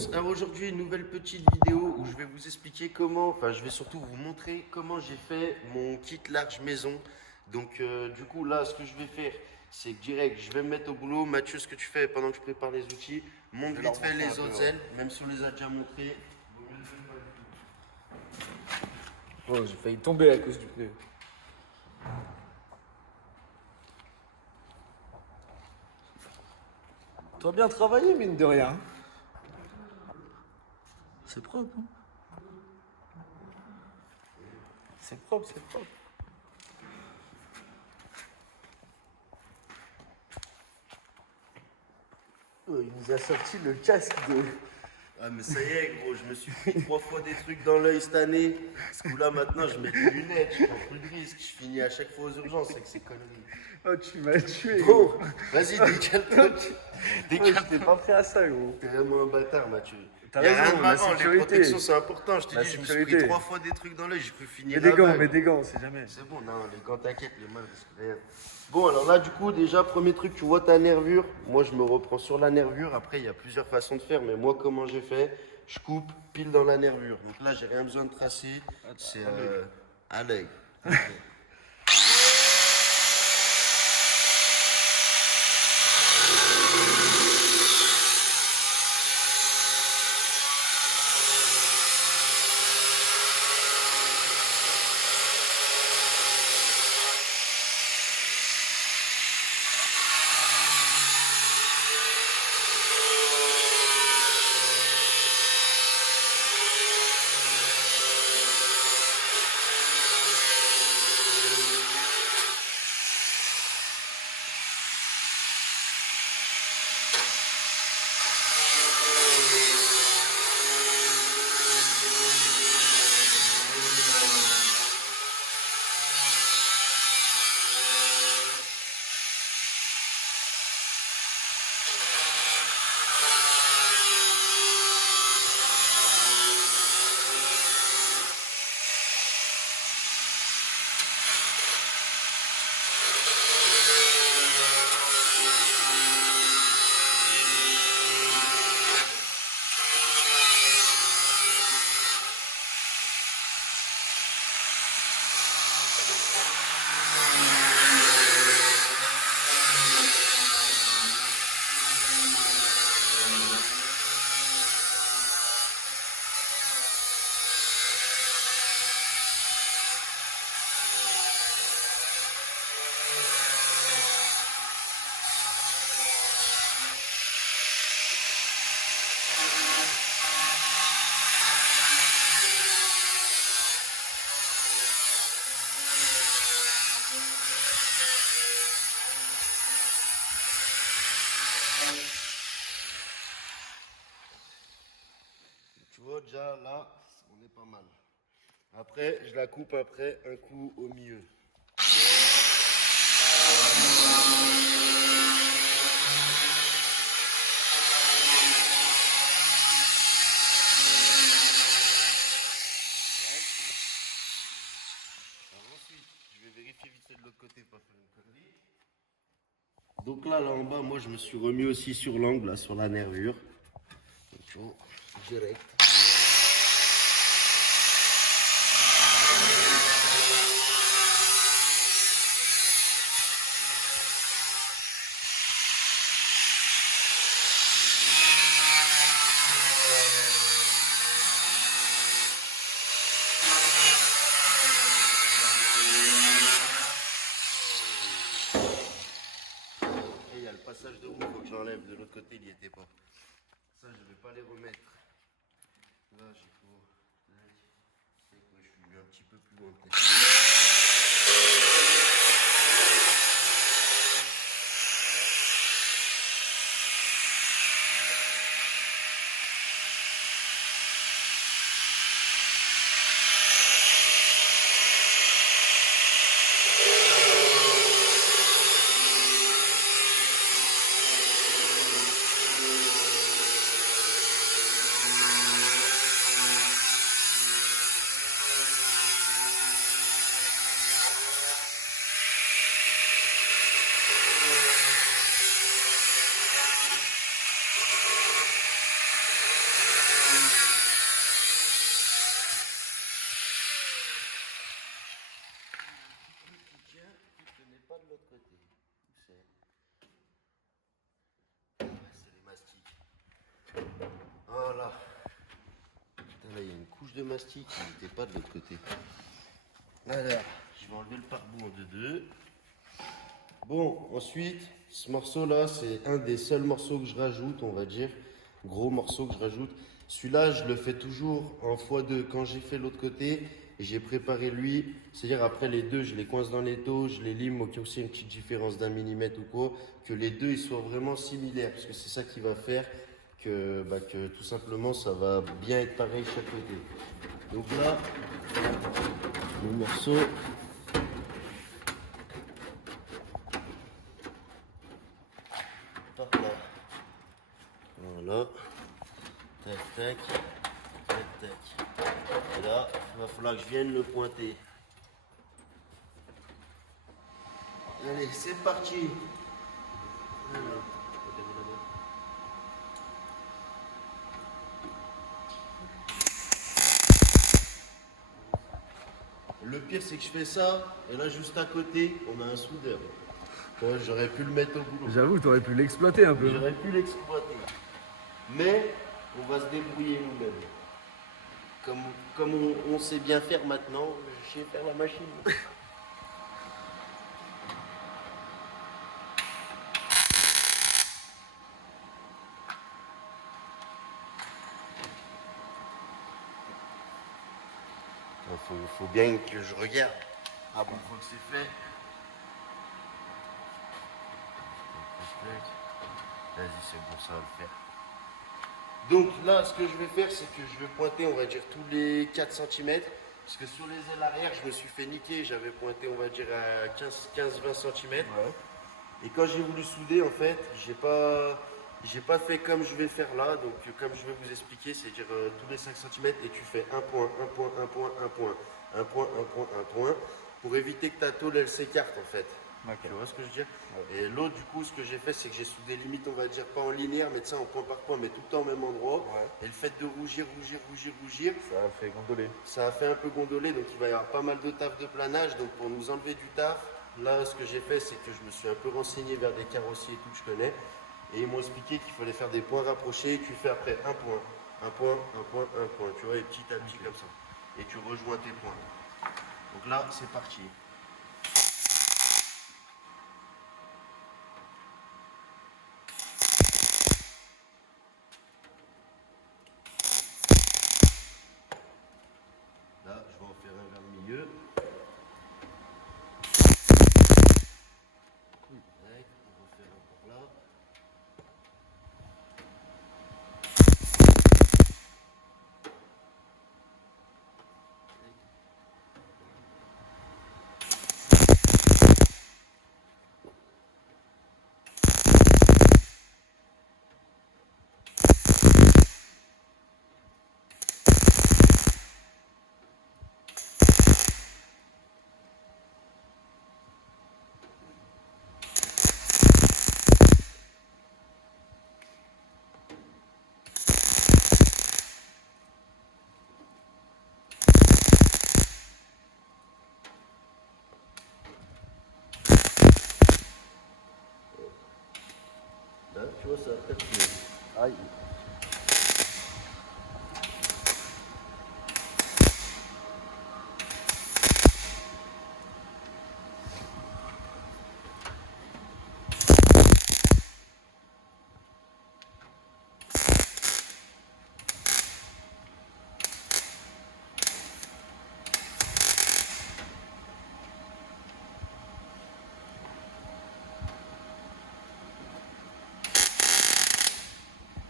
tous, alors aujourd'hui une nouvelle petite vidéo où je vais vous expliquer comment, enfin je vais surtout vous montrer comment j'ai fait mon kit large maison. Donc du coup là ce que je vais faire c'est que direct je vais me mettre au boulot. Mathieu, ce que tu fais pendant que je prépare les outils, montre vite fait les autres ailes, même si on les a déjà montrés. Oh, j'ai failli tomber à cause du pneu. T'as bien travaillé, mine de rien. C'est propre, hein. C'est propre, c'est propre. Oh, il nous a sorti le casque de... Ah mais ça y est gros, je me suis pris 3 fois des trucs dans l'œil cette année. Ce coup là maintenant je mets des lunettes, je prends plus de risques, je finis à chaque fois aux urgences avec ces conneries. Oh, tu m'as tué, Bon, gros. vas-y décale-toi. Oh, Décale-toi. j'étais pas prêt à ça, gros. T'es vraiment un bâtard, Mathieu. T'as Y'a rien raison, de la marrant, les sécurité. protections c'est important. Je te La dis, je me suis pris sécurité. 3 fois des trucs dans l'œil, j'ai cru finir Mets des gants, aveugle. mets des gants, on sait jamais. C'est bon, non, les gants t'inquiète, les mains, parce que rien. Bon, alors là, du coup, déjà, premier truc, tu vois ta nervure. Moi, je me reprends sur la nervure. Après, il y a plusieurs façons de faire, mais moi, comment j'ai fait? Je coupe pile dans la nervure. Donc là, j'ai rien besoin de tracer. C'est à l'œil. Tu vois, déjà, là, on est pas mal. Après, je la coupe après, un coup au milieu. Alors ensuite, je vais vérifier vite fait de l'autre côté, pas faire une connerie. Donc là en bas, moi, je me suis remis aussi sur l'angle, là, sur la nervure. Donc, tu vois, direct. Et il y a le passage de roue, faut que j'enlève. De l'autre côté, il n'y était pas. Ça, je vais pas les remettre. Là, j'ai faut. C'est quoi, je suis un petit peu plus loin peut-être. couche de mastic, il n'était pas de l'autre côté. Alors, je vais enlever le pare-boue en deux. Bon, ensuite, ce morceau-là, c'est un des seuls morceaux que je rajoute, on va dire. Gros morceau que je rajoute. Celui-là, je le fais toujours en x2. Quand j'ai fait l'autre côté, j'ai préparé lui. C'est-à-dire, après les deux, je les coince dans les taux, je les lime, au cas où c'est une petite différence d'un millimètre ou quoi. Que les deux, ils soient vraiment similaires. Parce que c'est ça qui va faire que tout simplement, ça va bien être pareil chaque côté. Donc là, le morceau. Hop là. Voilà. Tac, tac. Tac, tac. Et là, il va falloir que je vienne le pointer. Allez, c'est parti. Alors. Le pire, c'est que je fais ça, et là, juste à côté, on a un soudeur. J'aurais pu le mettre au boulot. J'avoue, t'aurais pu l'exploiter un peu. J'aurais pu l'exploiter. Mais on va se débrouiller nous-mêmes. Comme on sait bien faire maintenant, je sais faire la machine. Faut bien que je regarde. Ah bon, faut que c'est fait. Vas-y, c'est bon, ça va le faire. Donc là, ce que je vais faire, c'est que je vais pointer, on va dire, tous les 4 cm. Parce que sur les ailes arrière, je me suis fait niquer. J'avais pointé, on va dire, à 15-20 cm. Ouais. Et quand j'ai voulu souder, en fait, j'ai pas fait comme je vais faire là. Donc, comme je vais vous expliquer, c'est-à-dire tous les 5 cm et tu fais un point, un point, un point, un point, un point, un point, un point, pour éviter que ta tôle, elle s'écarte, en fait. Ok. Tu vois ce que je veux dire? Ouais. Et l'autre, du coup, ce que j'ai fait, c'est que j'ai soudé limite, on va dire, pas en linéaire, mais ça en point par point, mais tout le temps au même endroit. Ouais. Et le fait de rougir, Ça a fait gondoler. ça a fait un peu gondoler, donc il va y avoir pas mal de taf de planage. Donc pour nous enlever du taf, là, ce que j'ai fait, c'est que je me suis un peu renseigné vers des carrossiers et tout que je connais. Et ils m'ont expliqué qu'il fallait faire des points rapprochés. Tu fais après un point, un point, un point, un point. Tu vois, et petit à petit comme ça. Et tu rejoins tes points. Donc là, c'est parti. Là, je vais en faire un vers le milieu. Tac, on va faire un par là. Là, tu vois, ça va percuter. Aïe.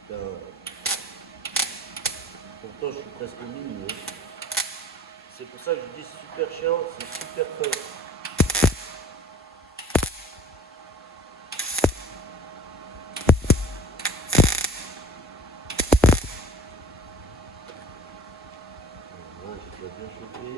Ben, pourtant, je suis presque mini. C'est pour ça que je dis super chiant, c'est super fun. Voilà, j'ai déjà bien chauffé.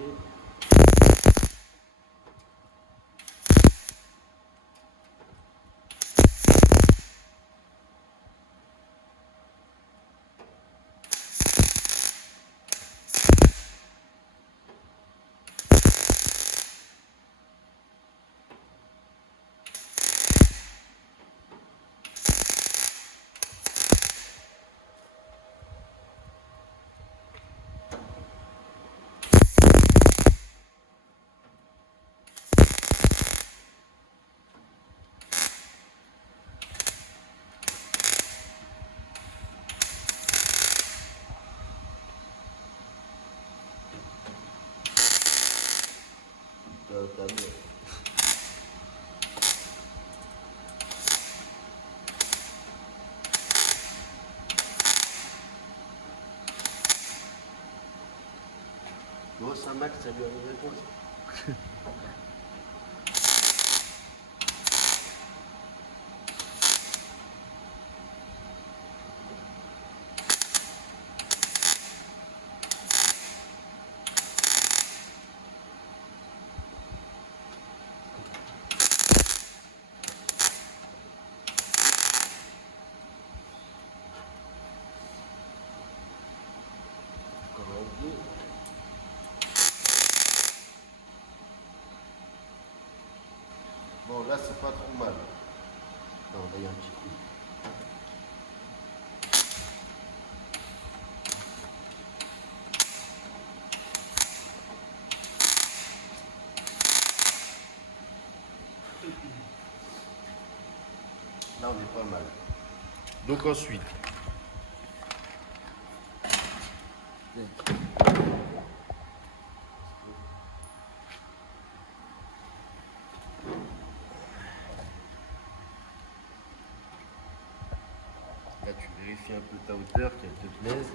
t'as mieux. Bon, ça max, ça lui arriverait quoi? Bon, là, c'est pas trop mal. Non, là, il y a un petit coup. Là, on est pas mal. Donc, ensuite. Là, tu vérifies un peu ta hauteur, qu'elle te plaise.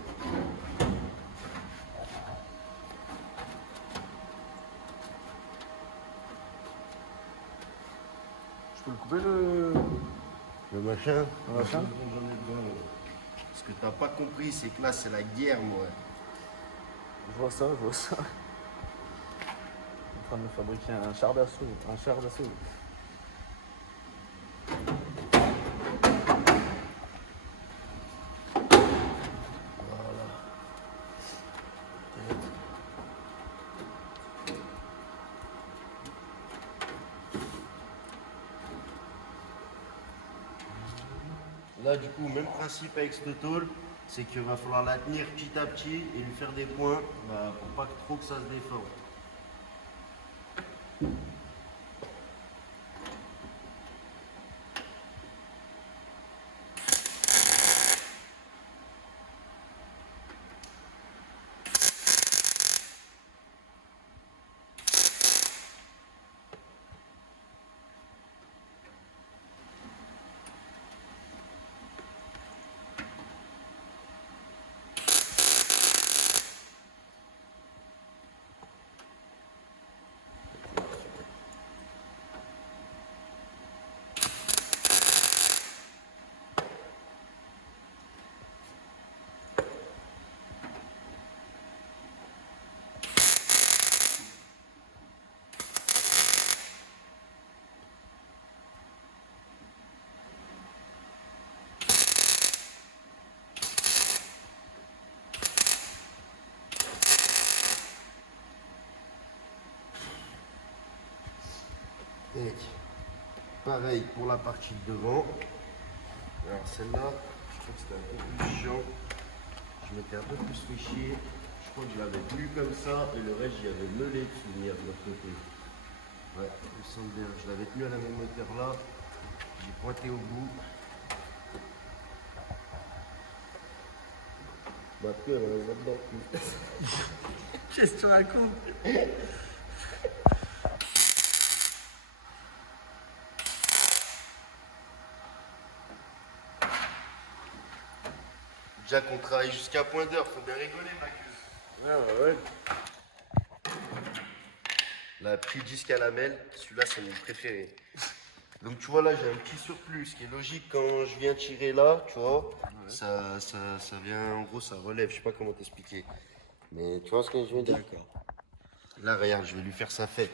Je peux le couper le machin. Le machin. J'en ai besoin. Ce que t'as pas compris, c'est que là, c'est la guerre, moi. Je vois ça, je vois ça. En train de me fabriquer un char d'assaut. Un char d'assaut. Là, du coup, même principe avec cette tôle, c'est qu'il va falloir la tenir petit à petit et lui faire des points pour pas trop que ça se déforme. Et pareil pour la partie de devant. Alors celle-là, je trouve que c'était un peu plus chiant. Je m'étais un peu plus fait chier. Je crois que je l'avais tenu comme ça et le reste j'y avais meulé de souvenir de l'autre côté. Ouais, il me semble bien. Je l'avais tenu à la même hauteur là. J'ai pointé au bout. Bah que là-dedans. Qu'est-ce que tu racontes? Déjà qu'on travaille jusqu'à point d'heure, faut bien rigoler ma gueule. Ouais. La petite disque à lamelles, celui-là c'est mon préféré. Donc tu vois là j'ai un petit surplus, ce qui est logique quand je viens tirer là, tu vois, ça vient, en gros ça relève, je sais pas comment t'expliquer. Mais tu vois ce que je veux dire? D'accord. Là regarde, je vais lui faire sa fête.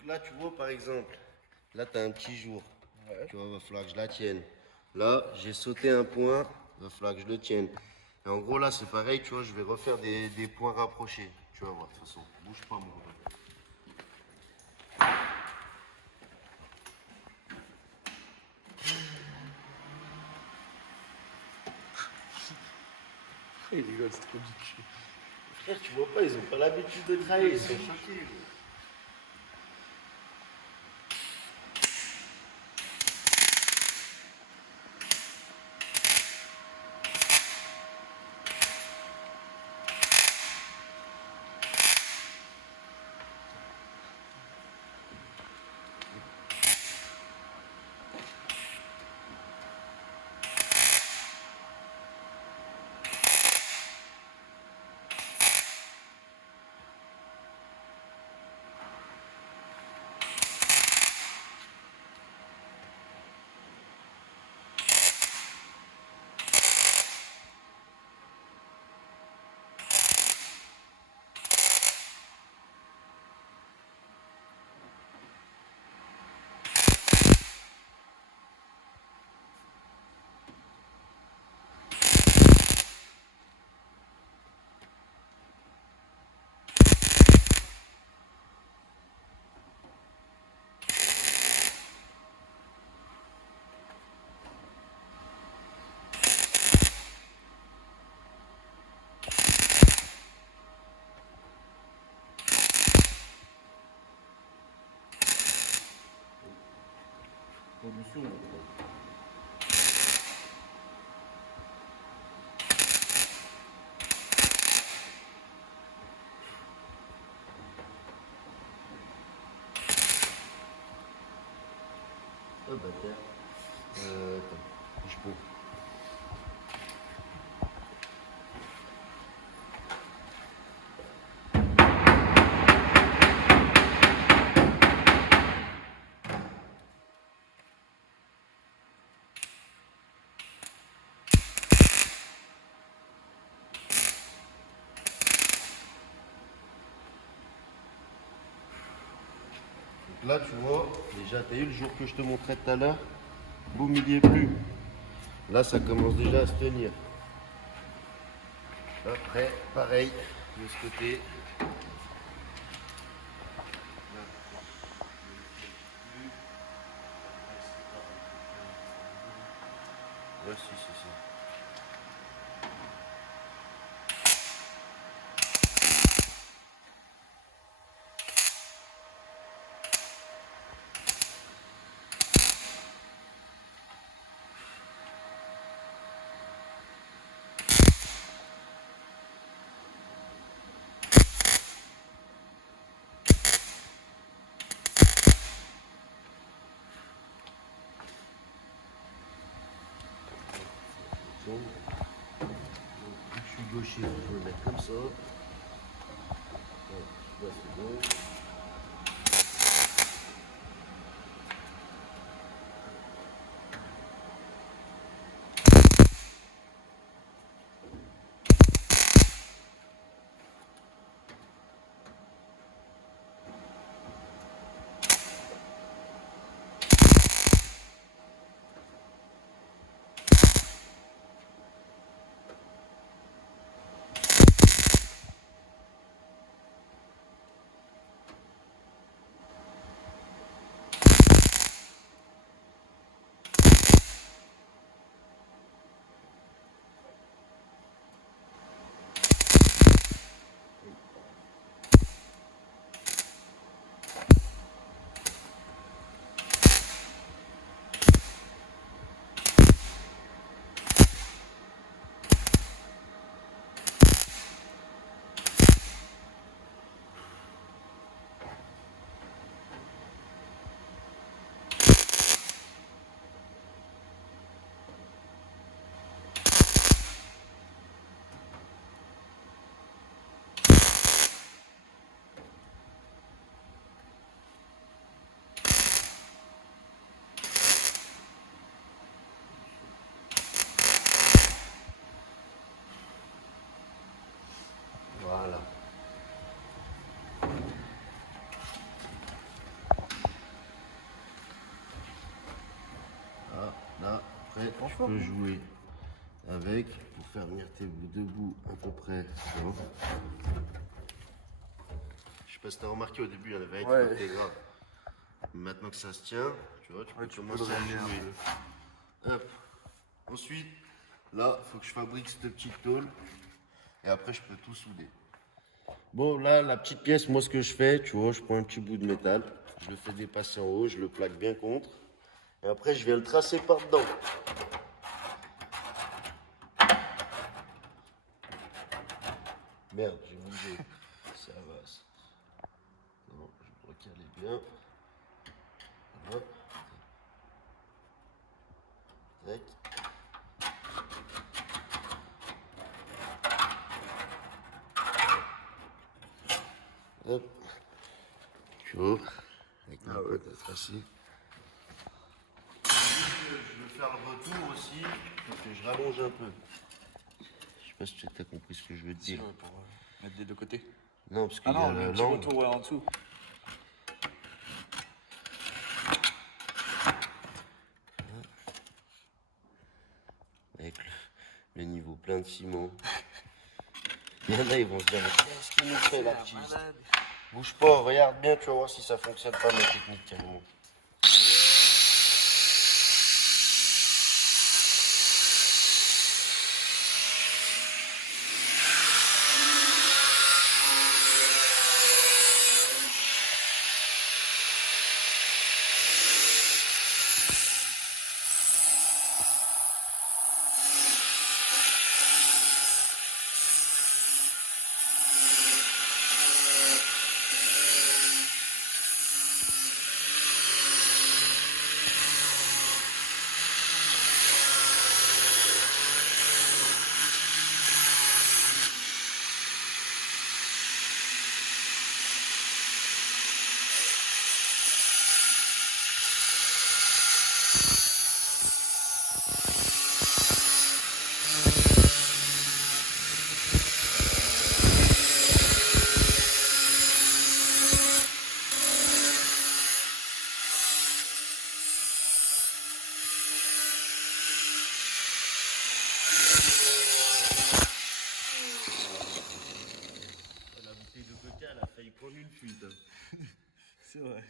Donc là, tu vois, par exemple, là, tu as un petit jour. Ouais. Tu vois, il va falloir que je la tienne. Là, j'ai sauté un point, il va falloir que je le tienne. Et en gros, là, c'est pareil, tu vois, je vais refaire des points rapprochés. Tu vas voir, de toute façon. Bouge pas, mon copain. Il rigole, c'est trop du cul. Frère, tu vois pas, ils ont pas l'habitude de travailler, ils sont choqués. Oh bâtard. Attends, bouge pas. Donc là, tu vois, déjà, t'as eu le jour que je te montrais tout à l'heure. Boum, il y est plus. Là, ça commence déjà à se tenir. Après, pareil, de ce côté. Ouais, si, c'est ça. Donc, vu que je suis gaucher, je vais le mettre comme ça. Ouais, là, c'est bon. tu peux jouer avec pour faire venir tes bouts debout à peu près. Bon. Je sais pas si t'as remarqué au début, il y en avait un qui était grave. Maintenant que ça se tient, tu vois, tu peux commencer à jouer. Hop. Ensuite, là, il faut que je fabrique cette petite tôle. Et après, je peux tout souder. Bon, là, la petite pièce, moi, ce que je fais, tu vois, je prends un petit bout de métal, je le fais dépasser en haut, je le plaque bien contre. Et après, je viens le tracer par dedans. Merde, j'ai bougé. Ça va. Non, je dois caler bien. Hop. Tac. Hop. Tu vois, avec ma boîte à tracer. Je vais faire le retour aussi, parce que je rallonge un peu. Je sais pas si tu as compris ce que je veux te dire. Pour mettre des deux côtés. Non, parce qu'il y Ah a non, le petit l'angle. retour en dessous. Avec le niveau plein de ciment. Il y en a, ils vont se dire, mais qu'est-ce qu'il nous fait l'artiste? Bouge pas, regarde bien, tu vas voir si ça fonctionne pas ma technique carrément. La bouteille de côté, elle a failli prendre une fuite. C'est vrai.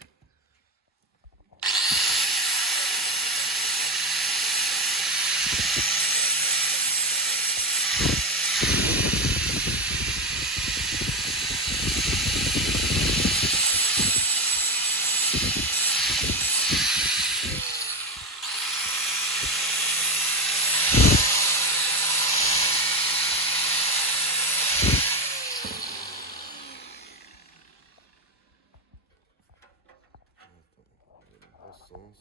Sens.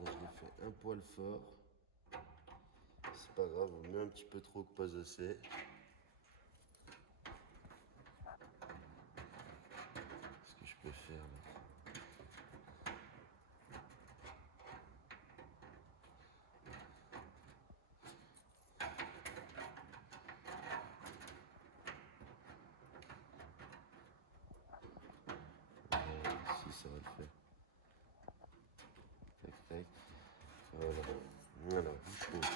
Là, je l'ai fait un poil fort. C'est pas grave, on met un petit peu trop que pas assez. Qu'est-ce que je peux faire là? Si ça va le faire. Tac tac. Voilà. Voilà, bouge pas.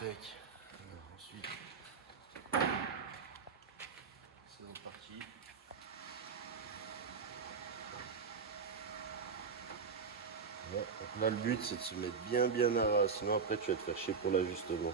Tac. Alors, ensuite, c'est reparti. Ouais, donc là, le but, c'est de se mettre bien à ras. Sinon, après, tu vas te faire chier pour l'ajustement.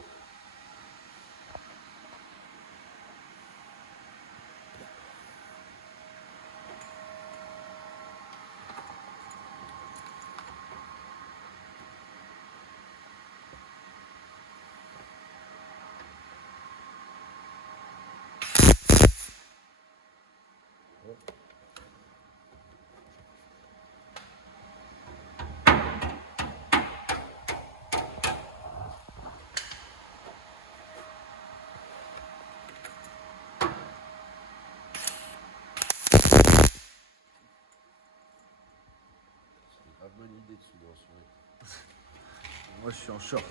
C'est une bonne idée de soudre en soirée. Moi, je suis en short.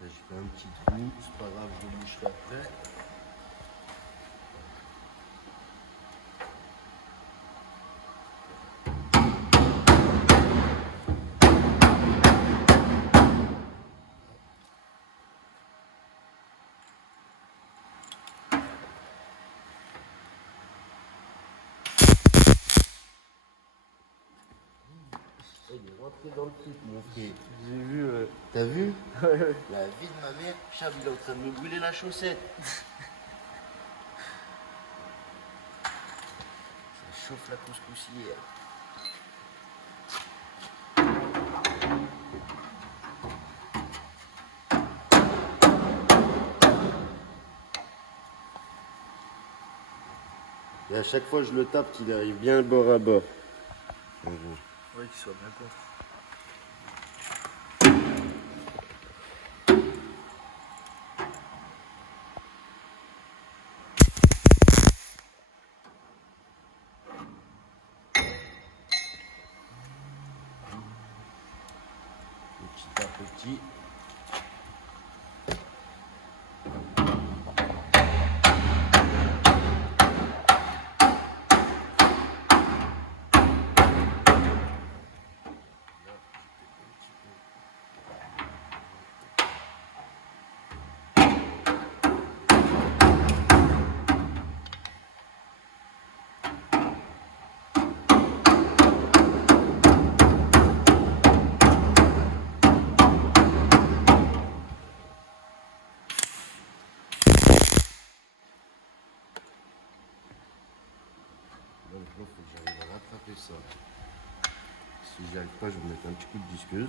Là, j'ai fait un petit trou, c'est pas grave, je le boucherai après. Il est rentré dans le truc, mon frère. J'ai vu. T'as vu? Ouais. La vie de ma mère, Chab, il est en train de me brûler la chaussette. Ça chauffe la couscoussière. Et à chaque fois je le tape qu'il arrive bien bord à bord. En gros. Oui, qu'il soit bien contre. Petit à petit. Donc là, il faut que j'arrive à rattraper ça. Si j'y arrive pas, je vais mettre un petit coup de disqueuse.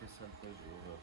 Fais ça après, je vais voir.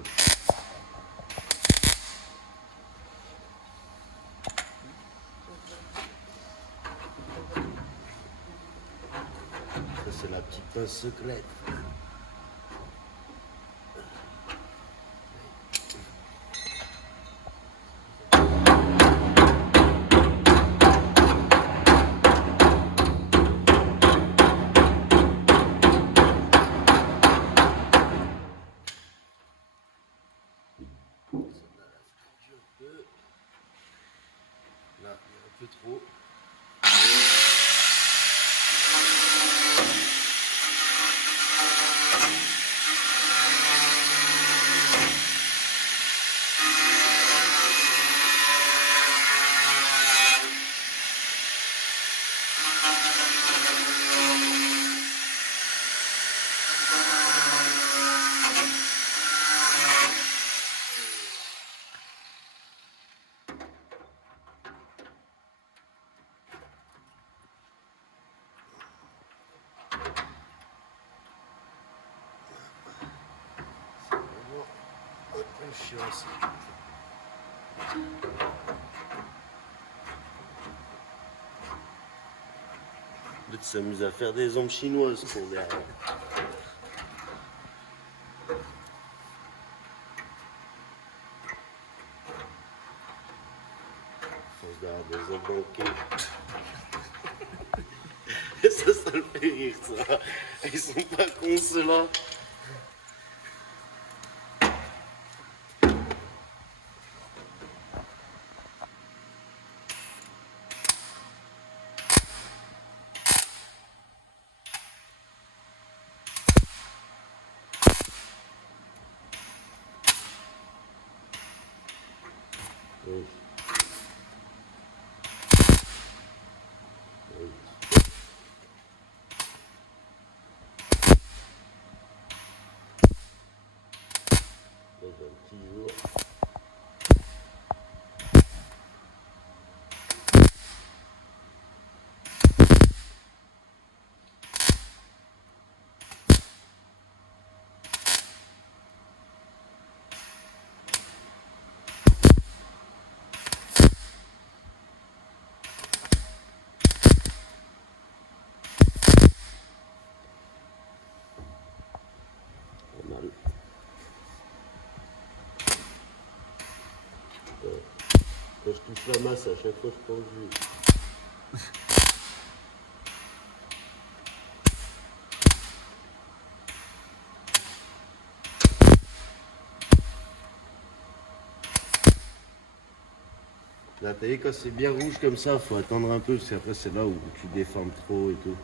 Oui. Ça, c'est la petite pince secrète. Là, il y a un peu trop. Chiant, ça. L'autre s'amuse à faire des ombres chinoises pour derrière. Force derrière des ombres banquées. Ça le fait rire, ça. Ils sont pas cons, ceux-là. Oui. Oui. Dans un petit jour. Pas mal. Quand je touche la masse, à chaque fois, je prends le jus. Là, t'as vu, quand c'est bien rouge comme ça, faut attendre un peu, parce qu'après, c'est là où tu déformes trop et tout.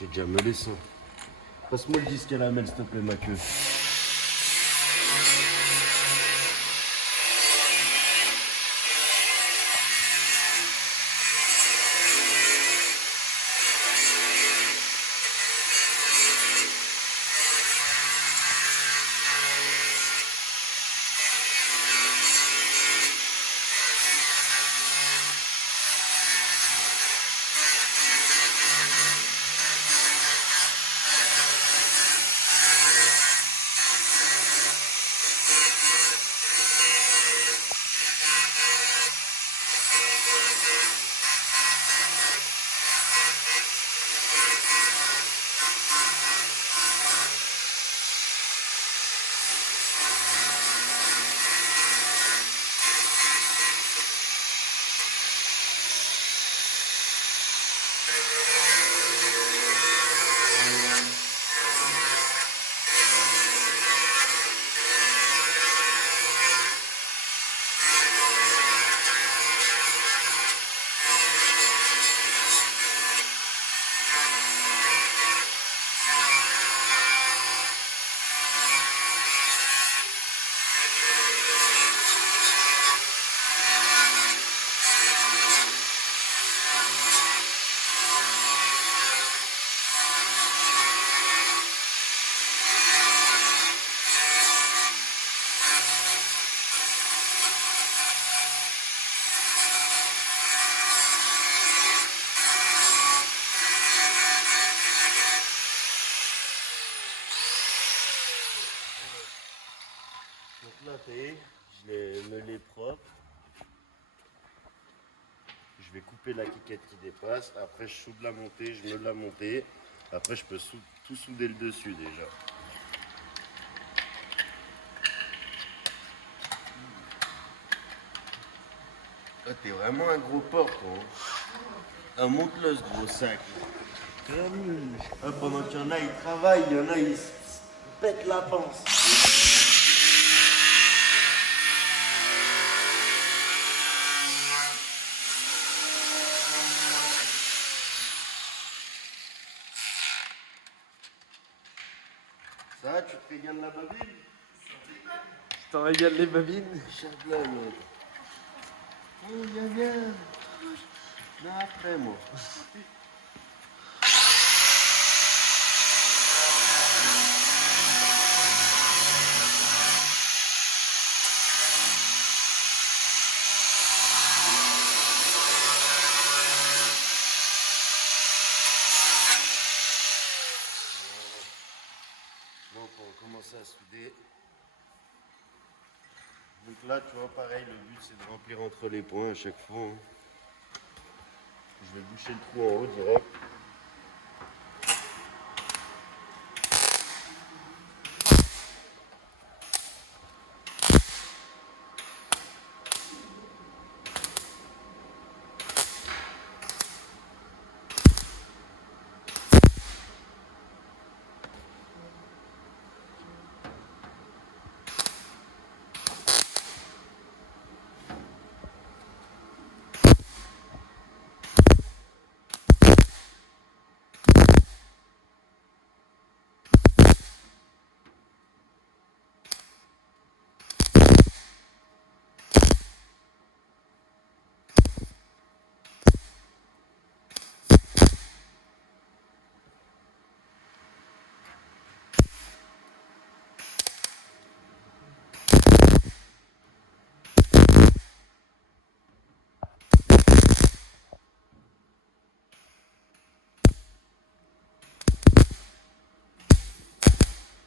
J'ai déjà meulé ça. Passe-moi le disque à la mêle, s'il te plaît, ma queue. rentré, me les propre. Je vais couper la quiquette qui dépasse. Après, je soude la montée, je mets la montée. Après, je peux tout souder le dessus déjà. Ah, t'es vraiment un gros porc, toi. Ah, monte-le, ce gros sac. Ah, pendant qu'il y en a, ils travaillent, il y en a, ils se pètent la panse. Ça va, tu te régales la babine? Je t'en régale les babines. Charbonne. Oh, viens. Non, après, moi. Donc, on commence à souder. Donc là, tu vois, pareil, le but, c'est de remplir entre les points à chaque fois. Hein. Je vais boucher le trou en haut direct.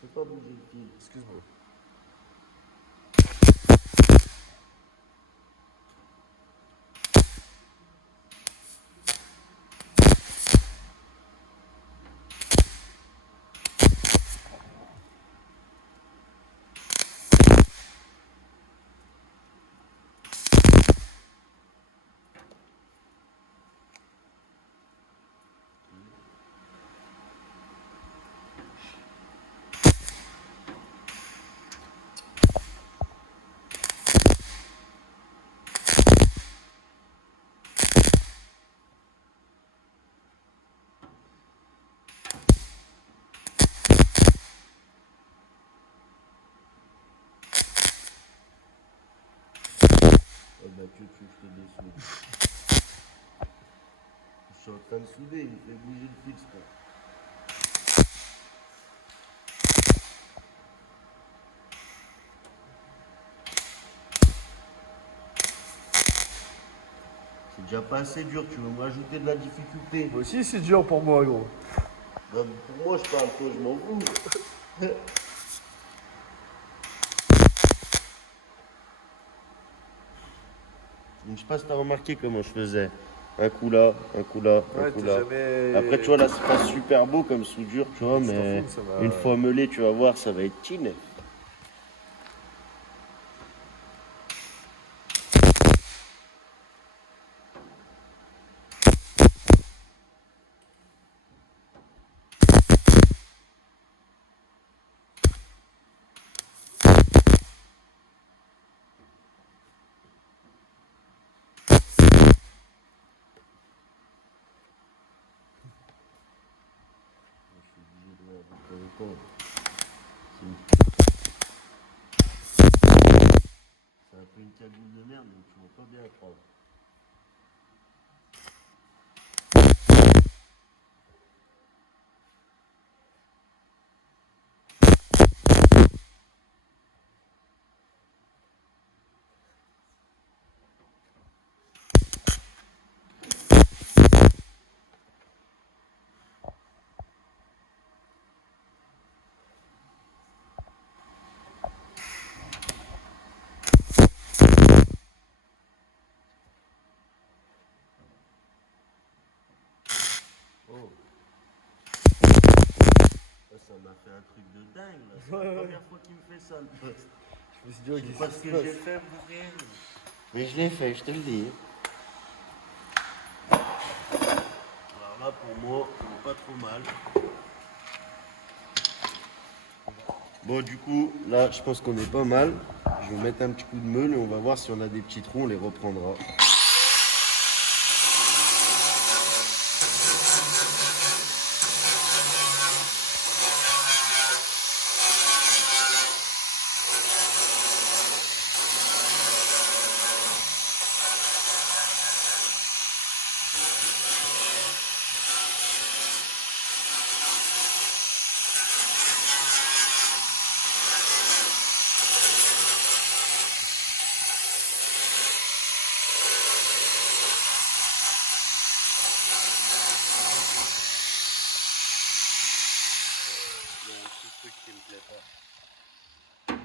Je peux pas bouger le fil. Excuse-moi. Oh bah, tu je te dessoude. Je suis en train de souder, il me fait bouger le fil, ce con. C'est déjà pas assez dur, tu veux me rajouter de la difficulté. Moi aussi, c'est dur pour moi, gros. Non, mais pour moi, je parle, toi, je m'en fous. Donc, je sais pas si t'as remarqué comment je faisais. Un coup là, un coup là, un Ouais, coup t'es là. jamais. Après, tu vois, là, c'est pas super beau comme soudure, tu vois, Je t'en mais fous, ça va. une fois meulé, tu vas voir, ça va être chin. C'est un peu une cagoule de merde, donc tu vas pas bien prendre. ça m'a fait un truc de dingue là. C'est la première fois qu'il me fait ça le poste. Je me suis dit, oh, Je sais pas ce qu'est-ce que qui se j'ai passe? fait pour rien. Mais je l'ai fait, je te le dis. Alors là pour moi, c'est pas trop mal. Bon du coup, là je pense qu'on est pas mal. Je vais mettre un petit coup de meule et on va voir si on a des petits trous, on les reprendra. Il y a un petit truc qui me plaît pas.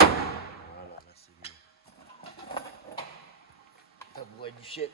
Voilà, là c'est mieux. Tabouret du chef.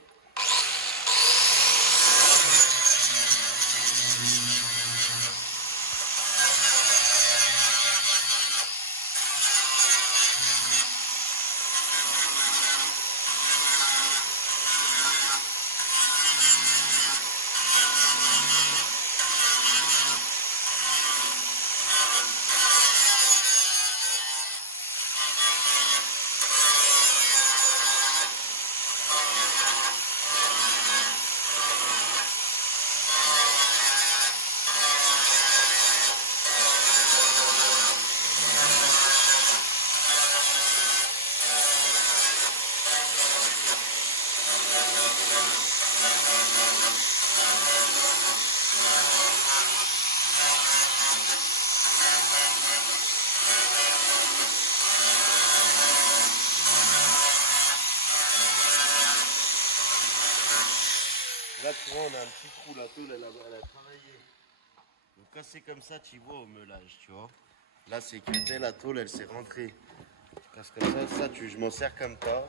Là, tu vois, on a un petit trou, la tôle, elle a travaillé. Donc, quand c'est comme ça, tu vois au meulage, tu vois. Là, c'est que tu sais, la tôle, elle s'est rentrée. Parce que ça, je m'en sers comme ça.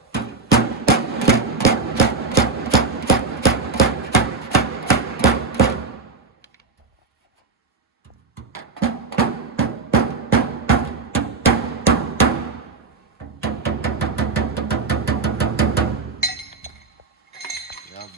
Regarde.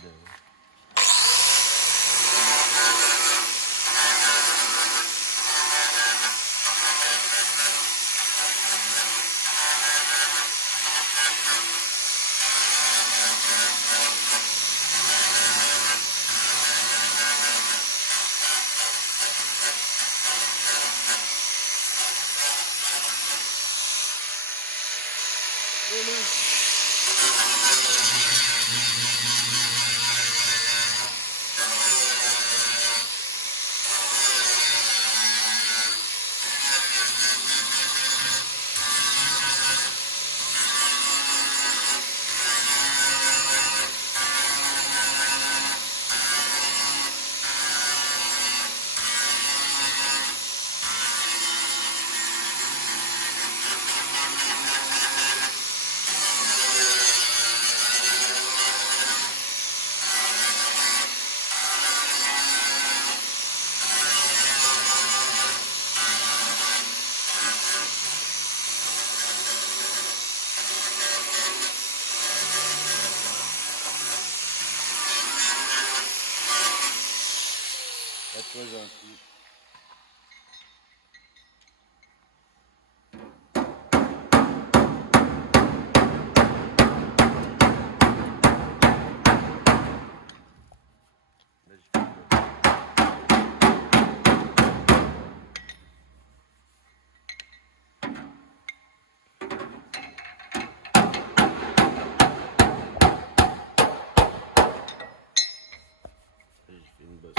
Là, tu vois, j'ai un trou. Là, j'ai fait une- Là, j'ai fait une bosse.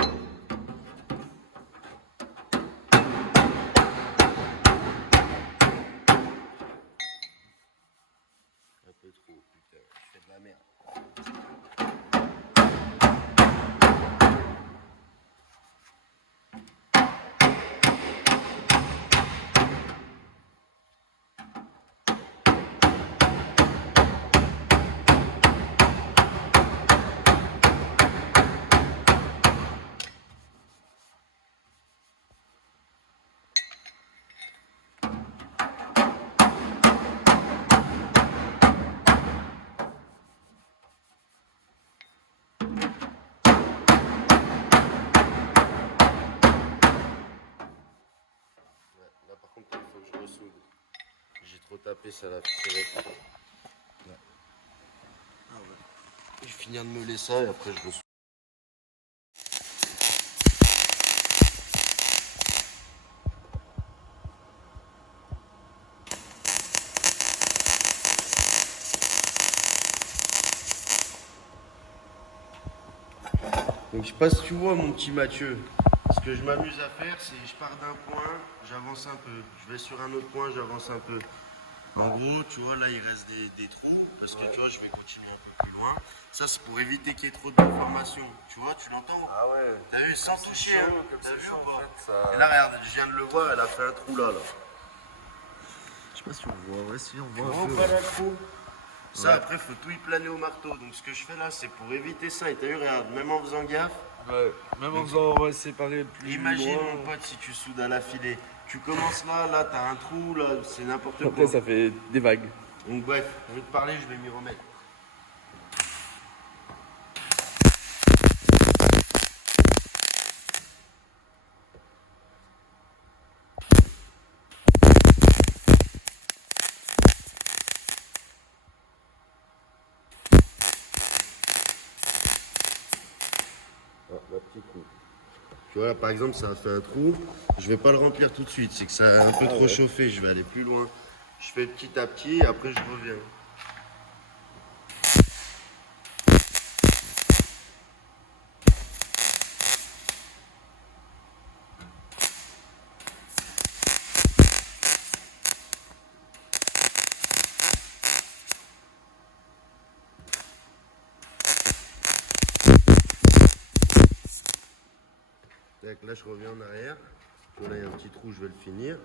taper ça la ficelle. Je vais finir de meuler ça et après je reçois. Donc je sais pas si tu vois mon petit Mathieu. Ce que je m'amuse à faire, c'est je pars d'un point, j'avance un peu. Je vais sur un autre point, j'avance un peu. En gros, tu vois, là il reste des trous, parce que tu vois, je vais continuer un peu plus loin. Ça, c'est pour éviter qu'il y ait trop d'informations. Tu vois, tu l'entends? Ah ouais. T'as vu, sans toucher, hein? T'as vu ou en pas? fait, ça... Et là, regarde, je viens de le voir, elle a fait un trou là. Je sais pas si on voit, ouais, si on Tu voit vois un ou peu. pas là, le trou? Ça, Ouais. après, faut tout y planer au marteau. Donc, ce que je fais là, c'est pour éviter ça. Et t'as vu, regarde, même en faisant gaffe, Ouais, même en faisant ouais, séparer plus imagine, loin. mon pote, si tu soudes à la filée. Tu commences là, t'as un trou, là, c'est n'importe Après, quoi. ça fait des vagues. Donc, bref, je vais te parler, je vais m'y remettre. Ah, ma petite trou. Tu vois, là, par exemple, ça a fait un trou. Je vais pas le remplir tout de suite. C'est que ça a un peu trop chauffé. Je vais aller plus loin. Je fais petit à petit et après, je reviens. Tac, là, je reviens en arrière. Tu vois, là, il y a un petit trou. Je vais le finir.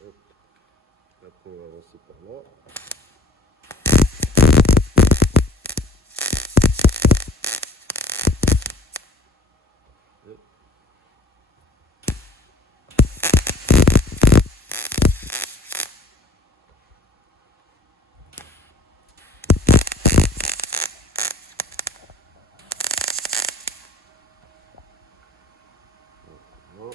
Hop. Après, on va avancer par là. Hop. Bon.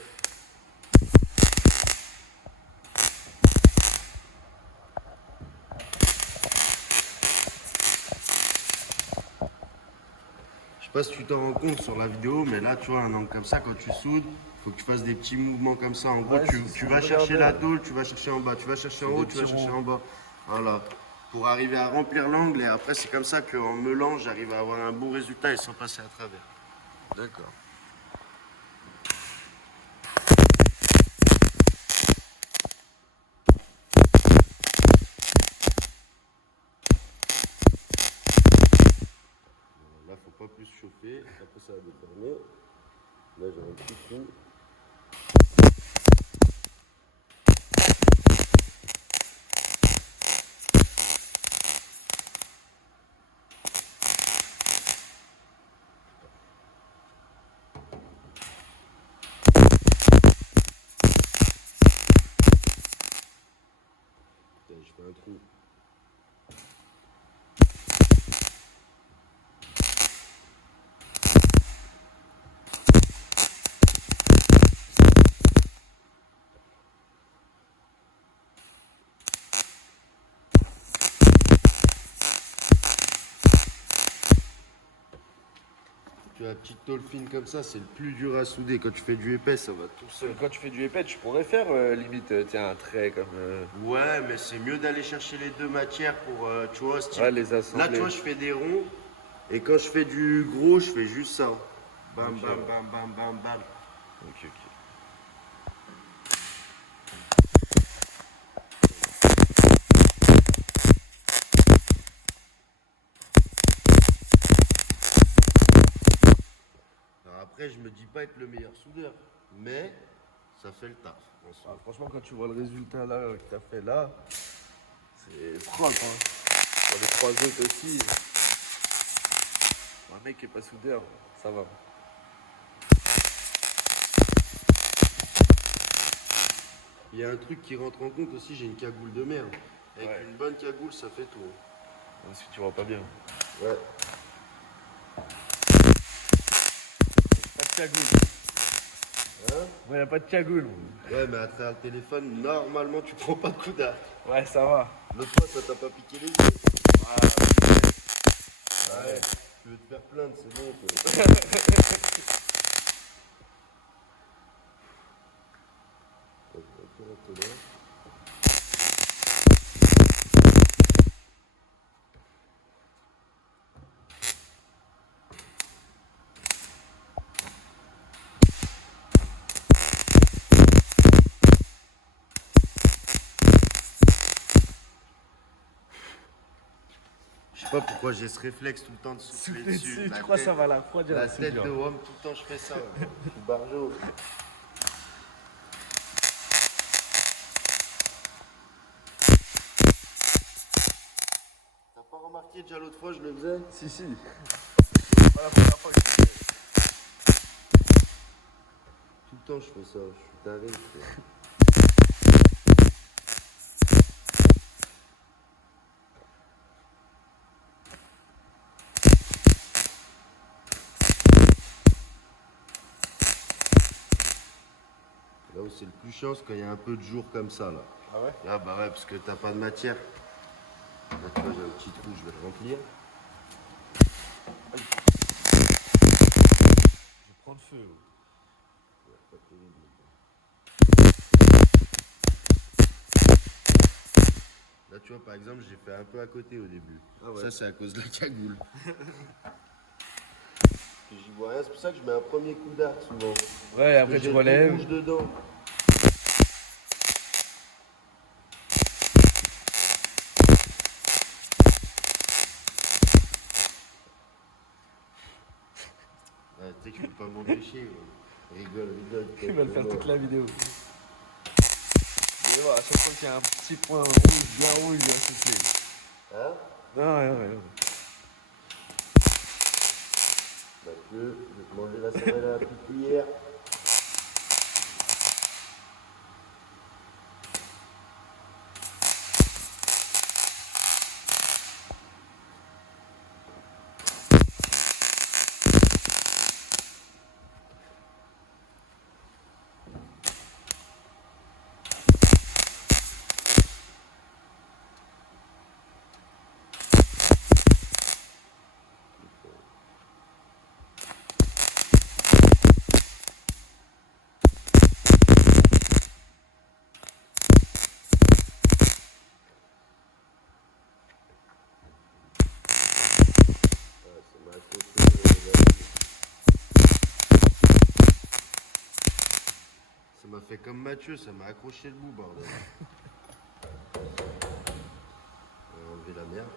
Je sais pas si tu t'en rends compte sur la vidéo, mais là, tu vois, un angle comme ça, quand tu soudes, faut que tu fasses des petits mouvements comme ça. En gros, Ouais, tu vas chercher la tôle, tu vas chercher en bas, tu vas chercher en haut, tu vas chercher en bas. Voilà. Pour arriver à remplir l'angle, et après, c'est comme ça qu'en meulant, j'arrive à avoir un bon résultat et sans passer à travers. D'accord. Là, faut pas plus chauffer. Après, ça va déformer. Là, j'ai un petit trou. Putain, je fais un trou. Tu as la petite tôle fine comme ça, c'est le plus dur à souder. Quand tu fais du épais, ça va tout seul. Quand tu fais du épais, tu pourrais faire limite tiens, un trait comme. Ouais, mais c'est mieux d'aller chercher les deux matières pour, tu vois, style. Ouais, les assembler. Là, tu vois, je fais des ronds. Et quand je fais du gros, je fais juste ça. Bam, Ok. bam, bam, bam, bam, bam. Ok, ok. Alors après, je me dis pas être le meilleur soudeur. Mais ça fait le taf. en soi. Ah, franchement, quand tu vois le résultat là que t'as fait là, c'est propre. Hein. Pour les trois autres aussi. Pour un mec qui est pas soudeur, ça va. Il y a un truc qui rentre en compte aussi, j'ai une cagoule de merde. Avec Ouais. une bonne cagoule, ça fait tout. Parce que tu vois pas bien. Ouais. cagoule. Hein? Moi, y a pas de cagoule. Ouais, mais à travers le téléphone, normalement, tu prends pas de coup d'arc. Ouais, ça va. L'autre fois, ça t'a pas piqué les yeux. Ouais, tu veux te faire plaindre, c'est bon. Quoi. Ok, là. Je sais pas pourquoi j'ai ce réflexe tout le temps de souffler dessus. Tu crois que ça va la refroidir? La c'est tête dur. de Wom, tout le temps je fais ça. Je suis barjot. T'as pas remarqué déjà l'autre fois je le faisais? Si, si. C'est pas la première fois que je fais. Tout le temps je fais ça, je suis taré. Là où c'est le plus chiant, c'est quand il y a un peu de jour comme ça là. Ah ouais? Ah bah ouais, parce que t'as pas de matière. Là tu vois, j'ai un petit trou, je vais le remplir. Je prends le feu. Pas terrible. Là tu vois par exemple j'ai fait un peu à côté au début. Ah ouais. Ça c'est à cause de la cagoule. J'y vois rien, c'est pour ça que je mets un premier coup d'arc souvent. Ouais, après J'ai tu le relèves. rouge dedans. Ah, tu sais que je peux pas m'empêcher. Rigole. Il va le faire toute la vidéo. Vous allez voir, à chaque fois qu'il y a un petit point rouge, bien rouge, il va souffler. Hein? Non, ouais. Mathieu, je vais te manger la cervelle à la petite cuillère. Ça m'a fait comme Mathieu, ça m'a accroché le bout, bordel. On va enlever la merde.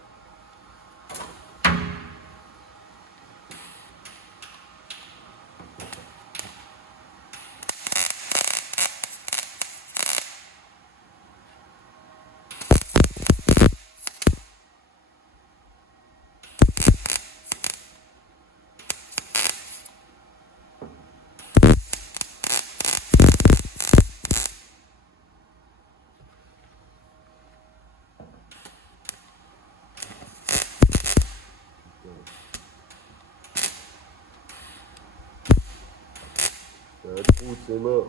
C'est un trou, c'est mort.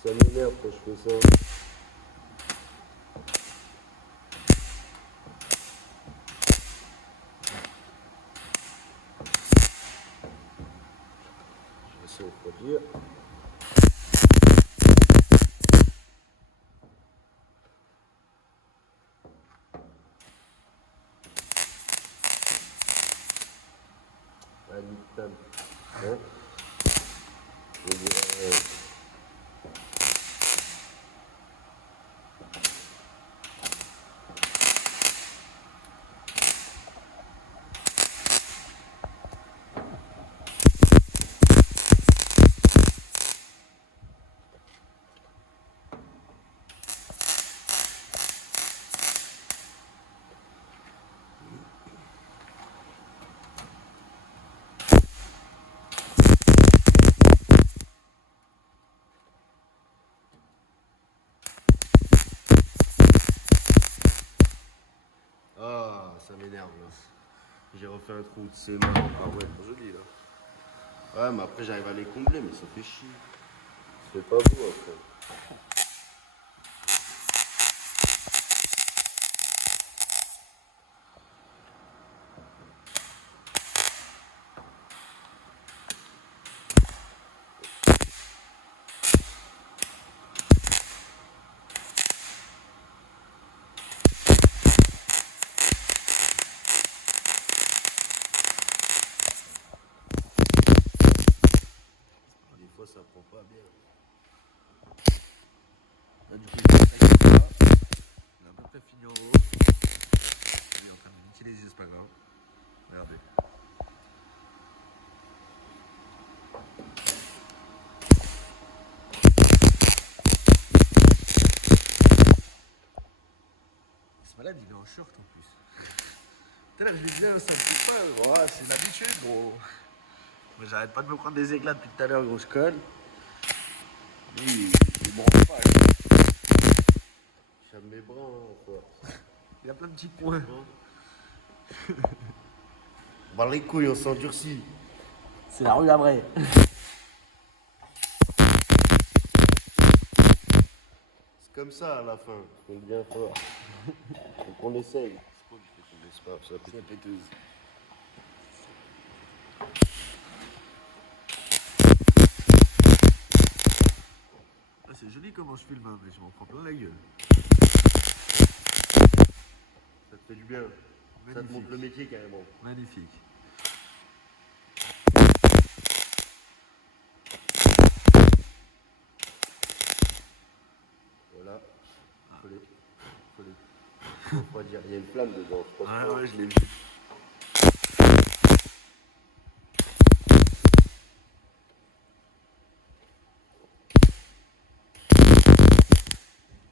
Ça m'énerve quand je fais ça. Je vais essayer de refroidir. Ah, nique-tam. Hein? Je vais dire, ah, ça m'énerve là. J'ai refait un trou, c'est mort. Ah ouais, joli là. Ouais, mais après j'arrive à les combler, mais ça fait chier. C'est pas beau après. Des fois ça prend pas bien. Là, du coup, il est à peu près fini en haut. Il est en train de l'utiliser, c'est pas grave. Regardez. Ce malade, il est en short en plus. Tout à l'heure, je lui disais, ça me fait pas. Ouais, c'est l'habitude, gros. Mais j'arrête pas de me prendre des éclats depuis tout à l'heure, gros, je colle. Lui, il branche pas. J'aime mes bras, hein, quoi. Il a plein de petits points. Bah les couilles, on s'endurcit. C'est la rue après. C'est comme ça à la fin. Faut le bien fort. Faut qu'on essaye. C'est quoi que je fais qu'on laisse pas, ça C'est la péteuse. Ah, c'est joli comment je filme, hein, mais je m'en prends plein la gueule. Ça te fait du bien. Ça te montre le métier carrément. Magnifique. Voilà. Faut pas dire, il y a une flamme dedans. Je pense Ah pas. ouais, je l'ai vu.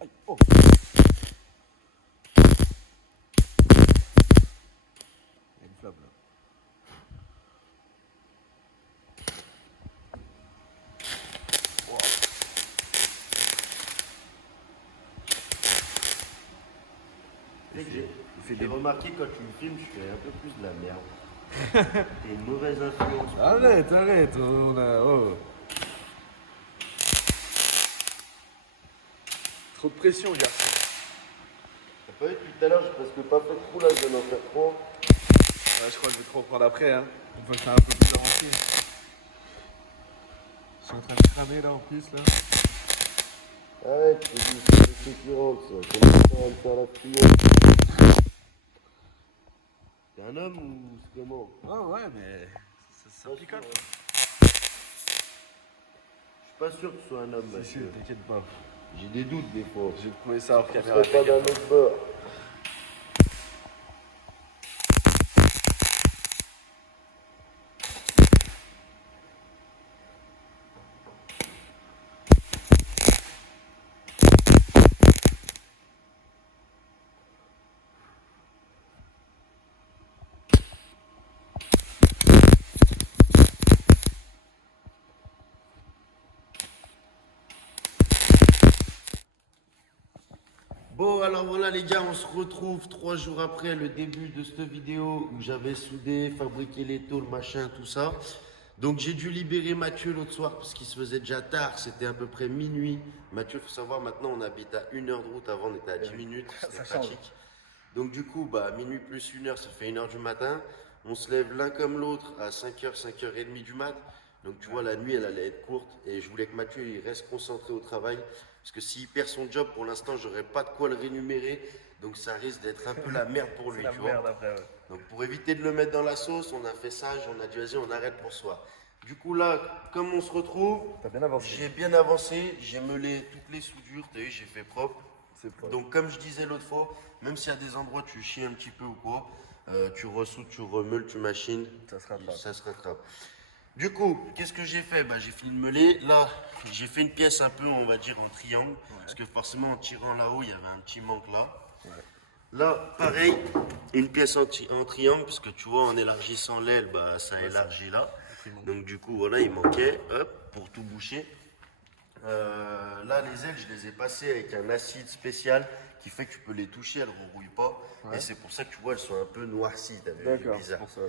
Aïe, oh. Il y a une flamme là. J'ai remarqué quand tu me filmes, je fais un peu plus de la merde. T'es une mauvaise influence. pour moi. Arrête, on a. Oh. Trop de pression, garçon. T'as pas vu depuis tout à l'heure, j'ai presque pas fait de trou là, je viens d'en faire trop. Ouais, je crois que je vais te reprendre après, hein. Une fois que t'es un peu plus avancé. Je suis en train de cramer là en plus, là. Arrête, c'est qui rentre ça. Comment ça va me faire la fille? T'es un homme ou c'est comment? Oh ouais, mais ça picole. Je suis pas sûr que tu sois un homme, Si, monsieur. t'inquiète pas. J'ai des doutes des fois. J'ai trouvé ça hors Tu caméra. serais pas d'un autre bord. Bon, alors voilà les gars, on se retrouve 3 jours après le début de cette vidéo où j'avais soudé, fabriqué les tôles, machin, tout ça. Donc j'ai dû libérer Mathieu l'autre soir parce qu'il se faisait déjà tard, c'était à peu près minuit. Mathieu, faut savoir, maintenant on habite à 1 heure de route, avant on était à 10 minutes, c'était pratique. Donc du coup, bah, minuit plus 1 heure, ça fait 1 heure du matin. On se lève l'un comme l'autre à 5h, 5h30 du mat. Donc tu vois, la nuit, elle allait être courte et je voulais que Mathieu il reste concentré au travail. Parce que s'il perd son job, pour l'instant, j'aurais pas de quoi le rémunérer. Donc ça risque d'être un peu la merde pour lui, tu vois. après, ouais. Donc pour éviter de le mettre dans la sauce, on a fait sage, on a dit vas-y, on arrête pour soi. Du coup là, comme on se retrouve, T'as bien avancé. j'ai bien avancé, j'ai meulé toutes les soudures, t'as vu, j'ai fait propre. C'est propre. Donc comme je disais l'autre fois, même s'il y a des endroits où tu chies un petit peu ou quoi, tu ressoudes, tu remeules, tu machines, Ça se rattrape. ça se rattrape. Du coup, qu'est-ce que j'ai fait? Bah, j'ai fini de meuler. Là, j'ai fait une pièce un peu, on va dire, en triangle. Parce que forcément, en tirant là-haut, il y avait un petit manque là. Là, pareil, une pièce en triangle, parce que tu vois, en élargissant l'aile, bah, ça élargit là. Donc du coup, voilà, il manquait, hop, pour tout boucher. Là, les ailes, je les ai passées avec un acide spécial qui fait que tu peux les toucher, elles ne rerouillent pas. Et c'est pour ça que tu vois, elles sont un peu noircies, t'as vu, D'accord, bizarre. c'est pour ça.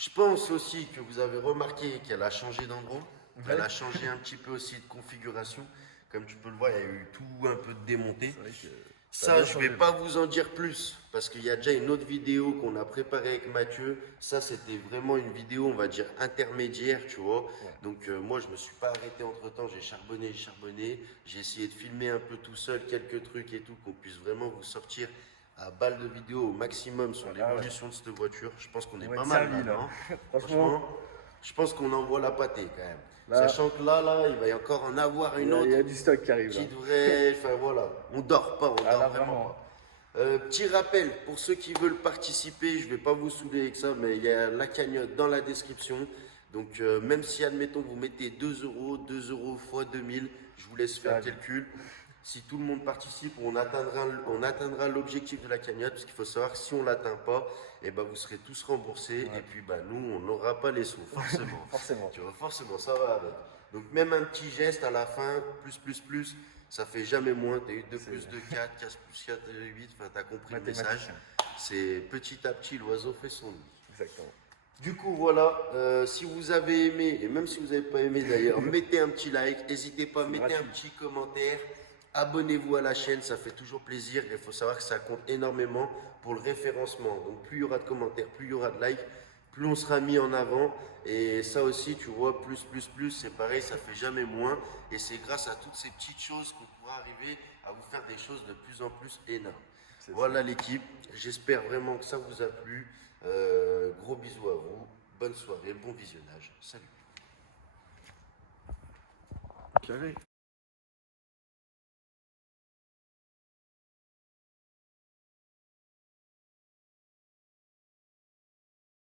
Je pense aussi que vous avez remarqué qu'elle a changé d'endroit. Elle a changé un petit peu aussi de configuration. Comme tu peux le voir, il y a eu tout un peu de démonté. C'est vrai que Ça, je vais pas vous en dire plus parce qu'il y a déjà une autre vidéo qu'on a préparée avec Mathieu. Ça, c'était vraiment une vidéo, on va dire, intermédiaire, tu vois. Donc, moi, je me suis pas arrêté entre-temps. J'ai charbonné, J'ai essayé de filmer un peu tout seul quelques trucs et tout, qu'on puisse vraiment vous sortir à balle de vidéo au maximum sur l'évolution de cette voiture. Je pense qu'on est va pas être mal servi, là, là. hein. Franchement, Je pense qu'on envoie la pâtée quand même. Là. Sachant que là, il va y encore en avoir il une y, a, autre il y a du stock qui arrive là. qui devrait. Enfin voilà, on dort pas, on dort là, vraiment vraiment. pas. Petit rappel, pour ceux qui veulent participer, je ne vais pas vous saouler avec ça, mais il y a la cagnotte dans la description. Donc même si, admettons, vous mettez 2 euros, 2 euros x 2000, je vous laisse faire le calcul. Si tout le monde participe, on atteindra l'objectif de la cagnotte, parce qu'il faut savoir que si on ne l'atteint pas, eh ben, vous serez tous remboursés, et puis bah, nous, on n'aura pas les sous, forcément. Forcément. Tu vois, forcément, ça va avec. Donc même un petit geste à la fin, plus, ça fait jamais moins. Tu as eu 2 plus 2, 4, 4 plus 4, 8, enfin, tu as compris le message. Mathématicien. C'est petit à petit, l'oiseau fait son nid. Exactement. Du coup, voilà, si vous avez aimé, et même si vous n'avez pas aimé d'ailleurs, mettez un petit like, n'hésitez pas, mettez un petit commentaire, abonnez-vous à la chaîne, ça fait toujours plaisir. Il faut savoir que ça compte énormément pour le référencement. Donc, plus il y aura de commentaires, plus il y aura de likes, plus on sera mis en avant. Et ça aussi, tu vois, plus, c'est pareil, ça fait jamais moins. Et c'est grâce à toutes ces petites choses qu'on pourra arriver à vous faire des choses de plus en plus énormes. Voilà l'équipe, j'espère vraiment que ça vous a plu. Gros bisous à vous, bonne soirée, bon visionnage, salut. Carré.